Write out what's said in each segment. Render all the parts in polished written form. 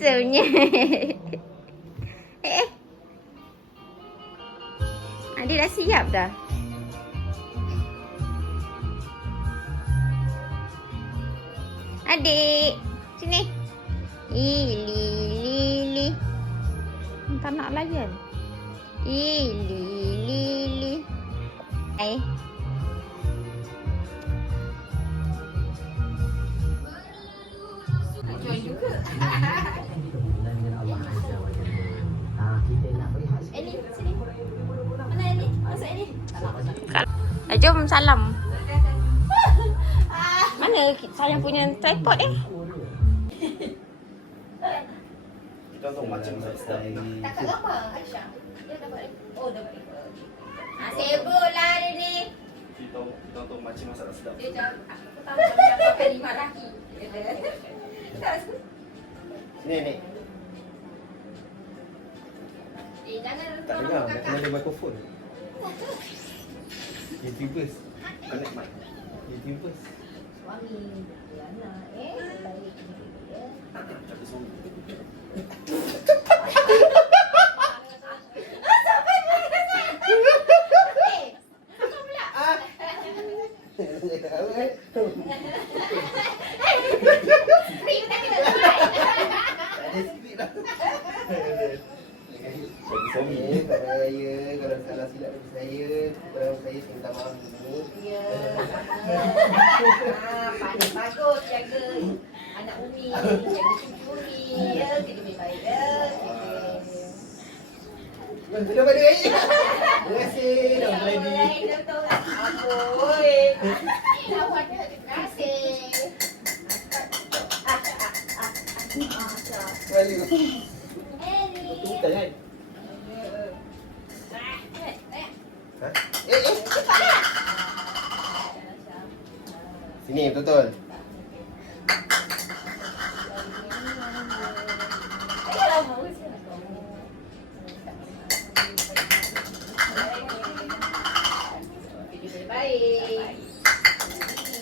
Isunya. Dia dah siap dah. Adik, sini. Lili. Tak nak layan. Lili. Hai. Join juga. Ini, sini. Mana ini? Masuk ini. Jom salam. Mana saya punya tripod Kita untuk macam style ni. Tak kat gambar Aisyah. Dia dapat. Oh, dapat. Sibuk lah dia ni. Kita untuk macam masalah sedap. Dia cakap, aku tahu dia pakai 5 laki. Sini ni. Jangan Tak dengar, kena ada mikrofon. YouTubers. Connect mic. YouTubers. Suami, anak, baik dia. Tapi suami. Bagi suami. Pada saya, kalau salah silap bagi saya, kalau saya minta maaf dulu. Ya. Bagus jaga anak Umi, jaga cucu Umi. Ya, jadi lebih baik ya. Sudah pada air. Terima kasih. Dah ready. Dah tahu lah. Amboi. Lawan dia, terima kasih. Balik. Eli. Betul kan? Ha? Sini betul.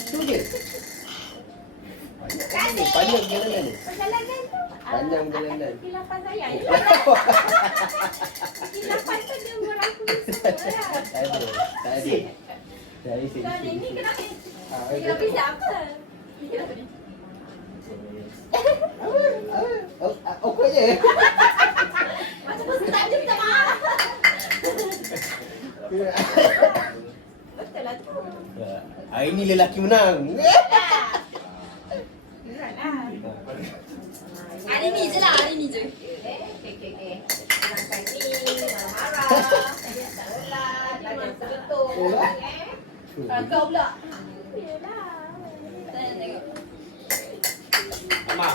Tu je. Panjang perjalanan ni. Perjalanan tu Panjang perjalanan. Kilapan saya. Kilapan tu dia merangkul semua lah. Tak ada. Tak ada. Dari sini. Kalau dia ni kenapa? Ah, Kenapa siapa? Oh, kau je. Macam ustaz dia minta maaf. Betul lah tu. Hari ni lelaki menang. Hari ni je lah, hari ni je. Okay. Sedangkan ni, marah-marah. Tak lelah, tak ada betul. Kau pula. Yelah. Tengok. Amak.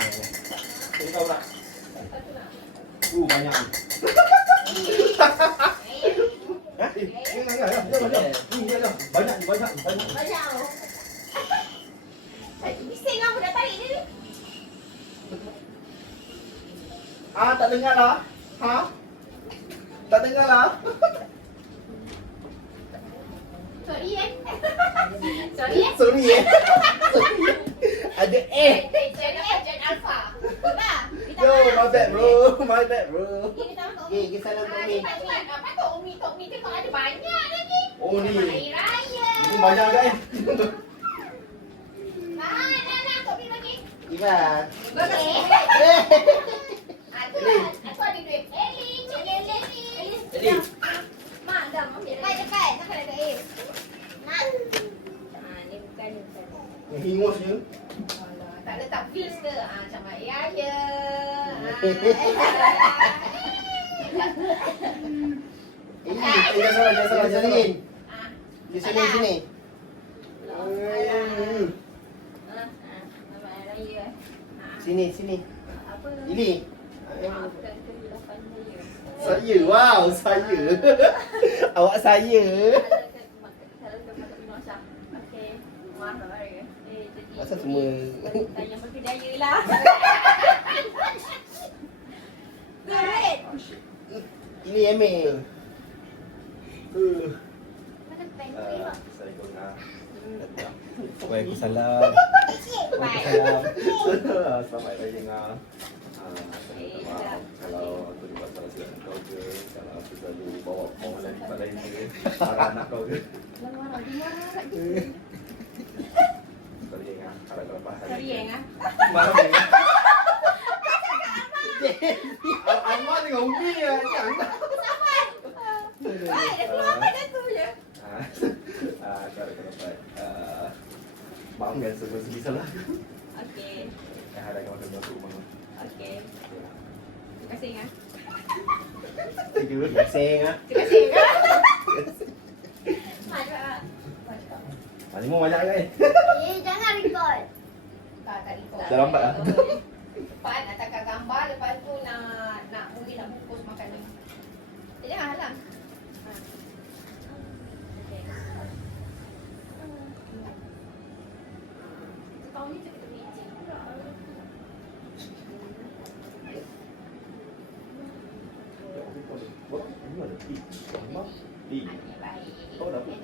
Ini kau tak? Banyak. Banyak. Banyak. Bising apa dah tarik dia ni? Tak dengar lah. Tak dengar lah. Sorry Sorry Sorry. Ada Jen Alpha. Nah, Yo, my bad bro. Ini tahu tak? Okay, kita salam Tok Mi. Tok Mi tengok ada banyak lagi. Oh ni. Hari raya. Itu banyak kan? Nah, Tok Mi bagi. Iba. Bagi. Aku ada duit. Eli. Mak, dah ambil. Dekat. Takkan ada air. Nak. Ni bukan. Hingus je. Tak letak fils ke? Macam Mak Yaya. Jangan salah. Di sini. Nama Raya. Sini. Apa? Ini. Maafkan kesilapan Saya. Wow, saya. Awak saya. Okey. Maaf Raya. Jadi Asal semua yang berkedaya lah. Great. ini Emil. Mana pen tu? Assalamualaikum. Waalaikumsalam. Bye. Selamat Raya Ngah. Kalau aku buat salah silap kau ke, kalau aku selalu bawa orang lain tempat lain ke, marah anak kau ke. Sorry Yang, harap kau faham. Sorry Yang. Marah Yang. Amat dengan Umi lah, Yang. Baik, dah keluar apa dah tu je. Harap kau dapat maafkan semua segi salah. Okey. Harap kau akan masuk rumah. Okey. Terima kasih Yang. Terima kasih Yang. Terima kasih Yang. Marah. Mana mau banyak kan? Jangan record. Tak record. Dah lambat lah. Lepas nak cakap gambar, lepas tu nak mungkin nak bungkus makan ni. Jangan halang. Tahun ni kita meeting pula. Ini ada pi. Mak. Pi. Kau dah pi.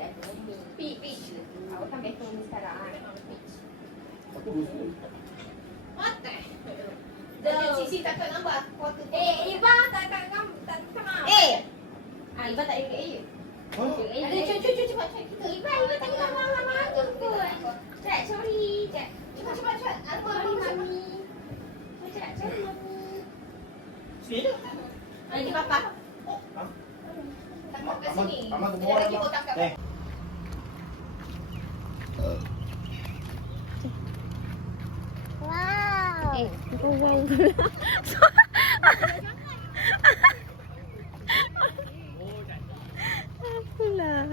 Peach. Awak kan betul ni sekarang. Peach. Aku dulu. Mata. Dan Cici takkan nampak waktu tu. Iba takkan tak kenal. Iba tak ikut you. Ada cucu cepat kita. Iba tak kenal mama tu pun. Cak sorry. Cak. Cepat. Aku sorry mami. Cak sorry mami. Sini. Ini papa. Tak mau kat sini. Amat tu Dia lagi bawa. botak kat. Wow. Wow. Apalah.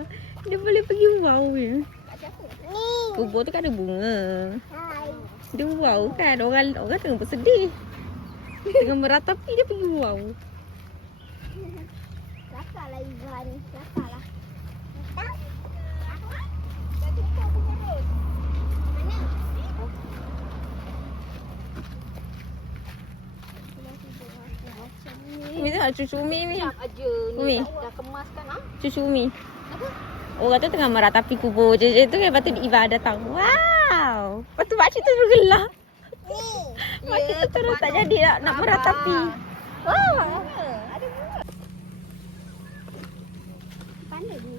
Dia boleh pergi wow ya. Ni. Kubur tu kan ada bunga. Hai. Dia wow kan. Orang tengah bersedih. Tengah meratapi dia pergi wow. Lakarlah Ivan. Lakarlah. Tak? Dah tutup punya rose. Mana? Umi tengok cucu Umi ni. Aja Umi. dah kemaskan ah. Cucu Umi. Orang tu tengah meratapi kubur je tu kan. Lepas tu Iva datang. Wow. Lepas tu makcik tu terus gelak. Ni. Makcik tu terus tak jadi nak meratapi. Wow. Ada bunga. Pandai ni.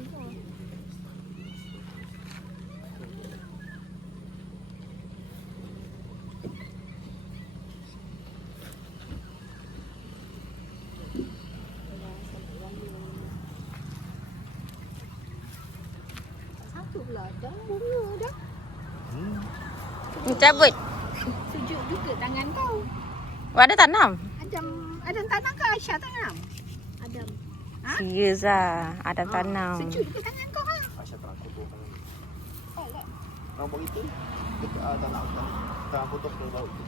Satu pula dah bunga dah. Cabut. Sejuk juga tangan kau. Ada tanam? Adam tanam ke Aisyah tanam? Adam. Serius lah. Ada tanam. Sejuk juga tangan kau ha. Aisyah tak aku bukan. Oh, lah. Nampak itu? Dekat tak nak potong ke laut tu.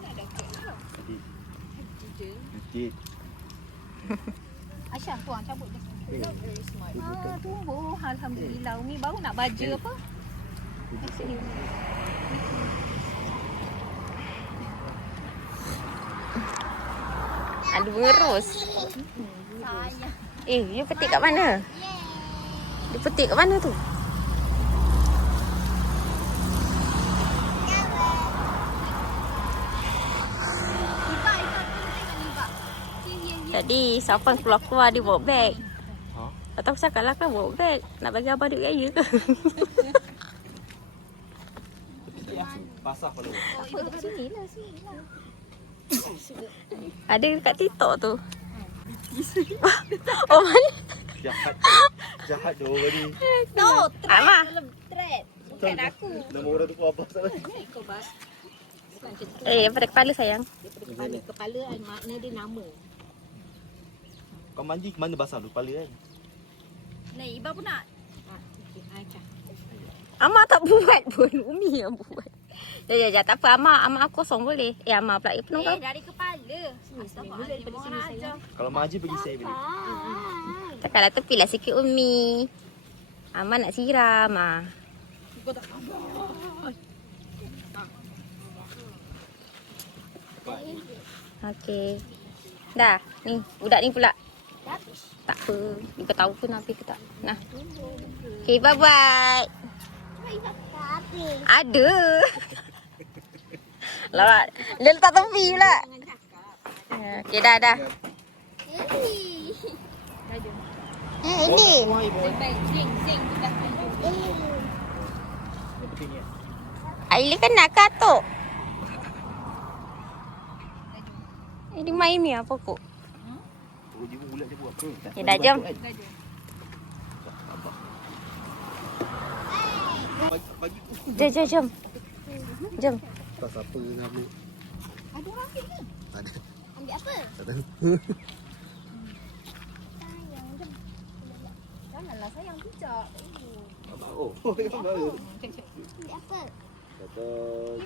Nak dekat lah. Jadi, Je. sedikit. Aisyah buang cabut dah. Very smart. Ah, Tumbuh. Alhamdulillah. Umi baru nak baja apa? Sini. Ada bunga ros. Sayang. You petik kat mana? Dia petik kat mana tu? Tadi Safan keluar-keluar dia bawa beg. Atau aku cakap lah kan bawa beg. Nak bagi abang duit raya ke? Basah pada orang. Apa sini lah. Ada kat TikTok tu. Oh mana? Jahat dia orang ni. No, Amah. thread. Bukan aku. Nama orang tu pun apa salah. Kau bas. Bukan macam tu. Daripada kepala sayang. Daripada kepala makna dia nama. Kau mandi mana basah tu kepala kan? Ni Iba pun nak. Okey, Aisyah. Amak tak buat pun. Umi yang buat. Jap. Tak apa. Amak aku kosong boleh. Amak pula. Penuh kau. Dari kepala. Daripada sini sayang. Kalau Maji pergi saya balik. Takkanlah tepilah sikit Umi. Amak nak siram. Kau tak Okey. Dah. Ni. Budak ni pula. Tak apa. Dia tahu pun habis ke tak. Nah. Okey. Bye-bye. Tapi. Ada. Lawak. Dia letak tepi pula. jangan cakap. Okay, dah. Ini. Eh, ini. Aili kan nak katuk. Ini main ni apa kok? Okay, dah jom. Jom. Jom. Tak siapa nak ambil. Ada orang sini. Ada. Ambil apa? Tak tahu. Sayang. Jom. Janganlah sayang pijak. Oh, Ambil apa?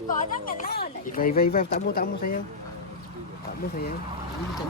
Kau janganlah. Ivan, tak mau sayang. Tak mau sayang. Ini macam